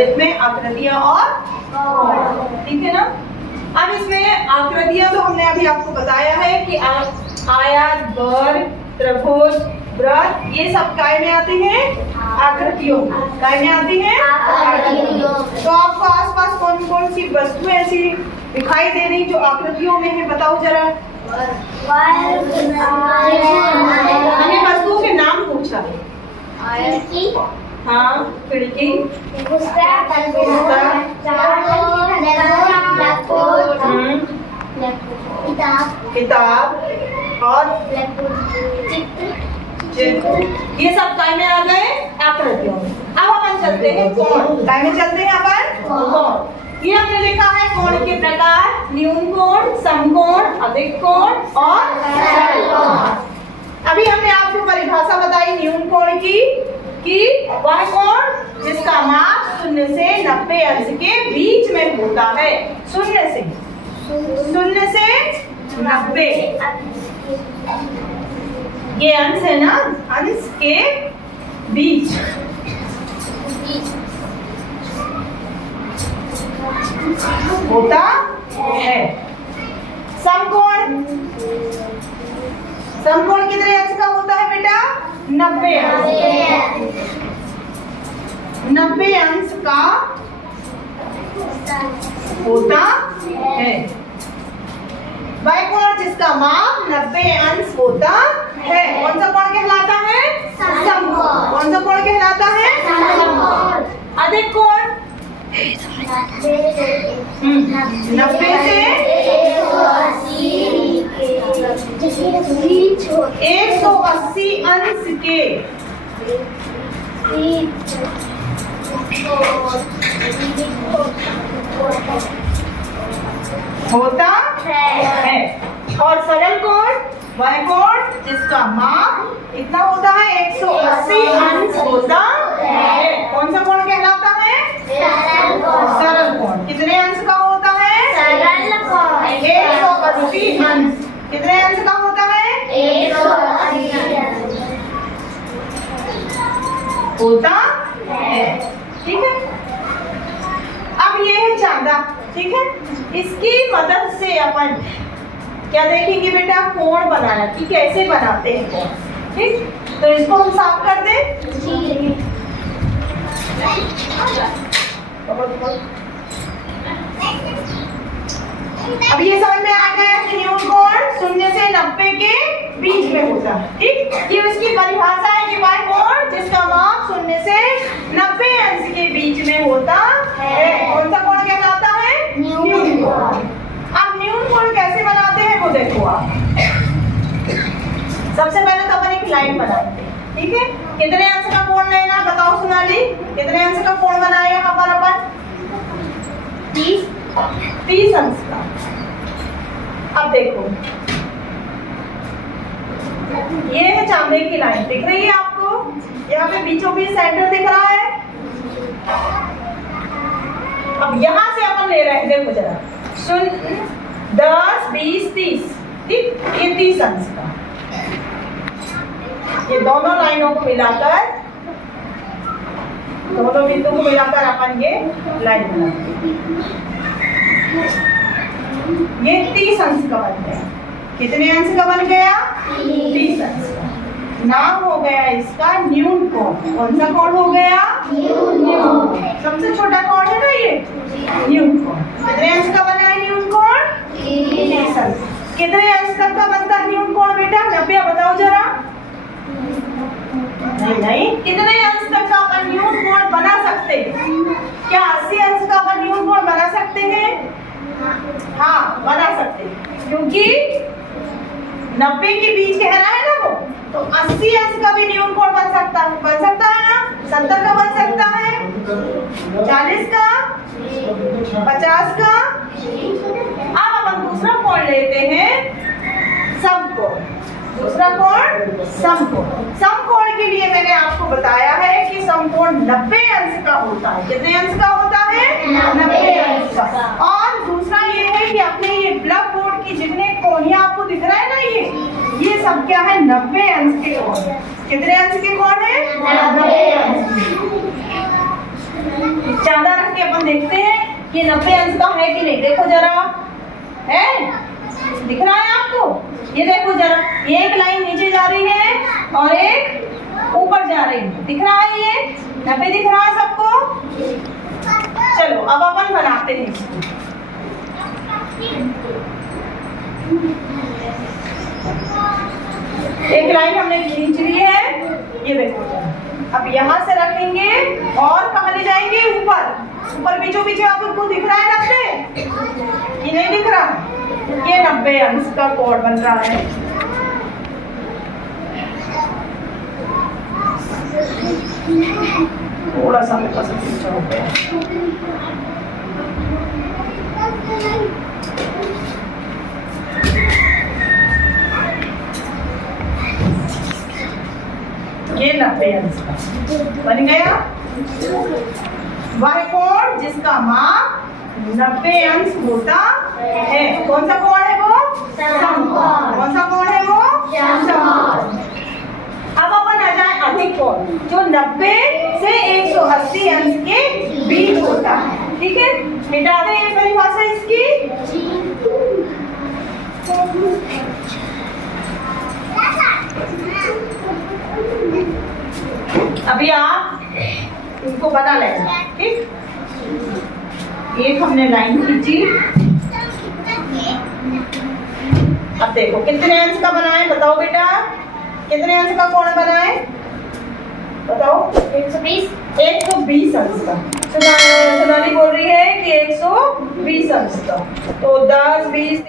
इसमें आकृतियां और कोण, ठीक है ना। अब इसमें आकृतियां तो हमने अभी आपको बताया है कि आयत, वर्ग, त्रिभुज, वृत्त, ये सब काय में आती हैं? आकृतियों। काय में आती हैं? आकृतियों। तो आपको आसपास कौन कौन सी वस्तु ऐसी दिखाई दे रही जो आकृतियों में है, बताओ जरा। मैंने वस्तुओं के नाम पूछा। हाँ, खिड़की, किताब और चित्र, ये सब काय में आ गए? आकृतियों में। अब अपन चलते हैं कोण। काय में चलते हैं अपन? कोण। ये हमने लिखा है कोण के प्रकार: न्यून कोण, समकोण, अधिक कोण और सरल कोण। अभी हमने आपको परिभाषा बताई न्यून कोण की कि वह कोण जिसका माप 0 से 90 अंश के बीच में होता है। 0 से 90 ये अंश है ना, अंश के बीच होता है। समकोण, समकोण कितने अंश का होता है बेटा? 90 अंश। 90 अंश का होता है। वह कोण जिसका माप 90 अंश होता है कौन सा कोण कहलाता है? समकोण। कौन सा कोण कहलाता है? समकोण। अधिक कोण 90 से 180 अंश के होता है। और सरल कोण वह कोण जिसका माप कितना होता है? 180 अंश होता है। कौन सा कोण कहलाता है? सरल कोण। कितने अंश का होता है? सरल कोण 180 अंश। कितने अंश का होता है? 180 होता है। ठीक है। अब ये है चांदा, ठीक है। इसकी मदद से अपन क्या देखेंगे बेटा? कोण बनाना कि कैसे बनाते हैं कोण, ठीक। तो इसको हम साफ कर दें। अब ये समझ में आ गया कि न्यून कोण 0 से 90 के बीच में होता है, ठीक। ये उसकी परिभाषा है कि वह कोण जिसका माप 0 से 90 अंश के बीच में होता है कौन सा कोण कहलाता है? न्यून कोण। अब न्यून कोण कैसे बनाते हैं वो देखो आप। सबसे पहले तो अपन एक लाइन बनाएंगे, ठीक है। कितने अंश का कोण लेना बताओ सोनाली? कितने अंश का कोण बनाए यहाँ पर अपन? 30 अंश का। अब देखो ये है चांदे की लाइन, दिख रही है आपको? यहाँ पे बीचों बीच सेंटर दिख रहा है। अब यहाँ से अपन ले रहे हैं, देखो जरा, 10, 20, 30, ठीक। ये 30 अंश का। ये दोनों लाइनों को मिलाकर, दोनों बिंदु को मिलाकर अपन ये लाइन बनाते हैं। ये 30 अंश का बन गया। कितने अंश का बन गया? 30 अंश का। नाम हो गया इसका न्यून कोण। कौन सा कोण हो गया? न्यून कोण। सबसे छोटा कोण है ना ये, न्यून कोण। कितने अंश का बना है न्यून कोण? 30 अंश। कितने अंश तक का बनता है न्यून कोण बेटा? 90 बताओ जरा। नहीं, कितने अंश तक का अपन न्यून कोण बना सकते हैं? क्या 80 अंश का अपन न्यून कोण बना सकते हैं? हाँ, बना सकते हैं, क्योंकि 90 के बीच कह रहा है ना वो, तो 80 अंश का भी न्यून कोण बन सकता है ना। 70 का बन सकता है, 40 का, 50 का। अब अपन दूसरा कोण लेते हैं, समकोण। दूसरा कोण समकोण। समकोण के लिए मैंने आपको बताया है कि समकोण 90 अंश का होता है। कितने अंश का होता है? 90 अंश का। और दूसरा ये है कि अपने ये ब्लैक बोर्ड की जितने कोणियां आपको दिख रहा है ना, ये सब क्या है? 90 अंश के कोण है। कितने अंश के कोण है? 90 अंश। ज्यादा रख के अपन देखते हैं कि 90 अंश का है कि नहीं। देखो जरा, है, दिख रहा है आपको? ये देखो जरा, एक लाइन नीचे जा रही है और एक ऊपर जा रही है, दिख रहा है? ये 90 दिख रहा है सबको? चलो अब अपन बनाते हैं इसको। एक लाइन हमने खींच ली है, ये देखो जरा। अब यहाँ से रखेंगे और कहाँ ले जाएंगे? ऊपर। ऊपर बीचों बीच आपको दिख रहा है 90? ये नहीं दिख रहा? ये 90 अंश का कोण बन रहा है। थोड़ा सा मेरे पास पीछे हो गया। ये 90 अंश का बन गया। वह कोण जिसका माप 90 अंश होता है, कौन सा कोण है वो? समकोण। कौन सा कोण है वो? समकोण। अब अपन आ जाए अधिक कोण, जो 90 से 180 अंश के बीच होता है। ठीक है, मिटा दें ये परिभाषा इसकी। अभी आप इसको बना लेना। ठीक, एक हमने लाइन खींची। अब देखो कितने अंश का बनाए, बताओ बेटा, कितने अंश का कोण बनाए? बताओ। 120 अंश का। सोनाली बोल रही है कि 120 अंश का। तो 10, 20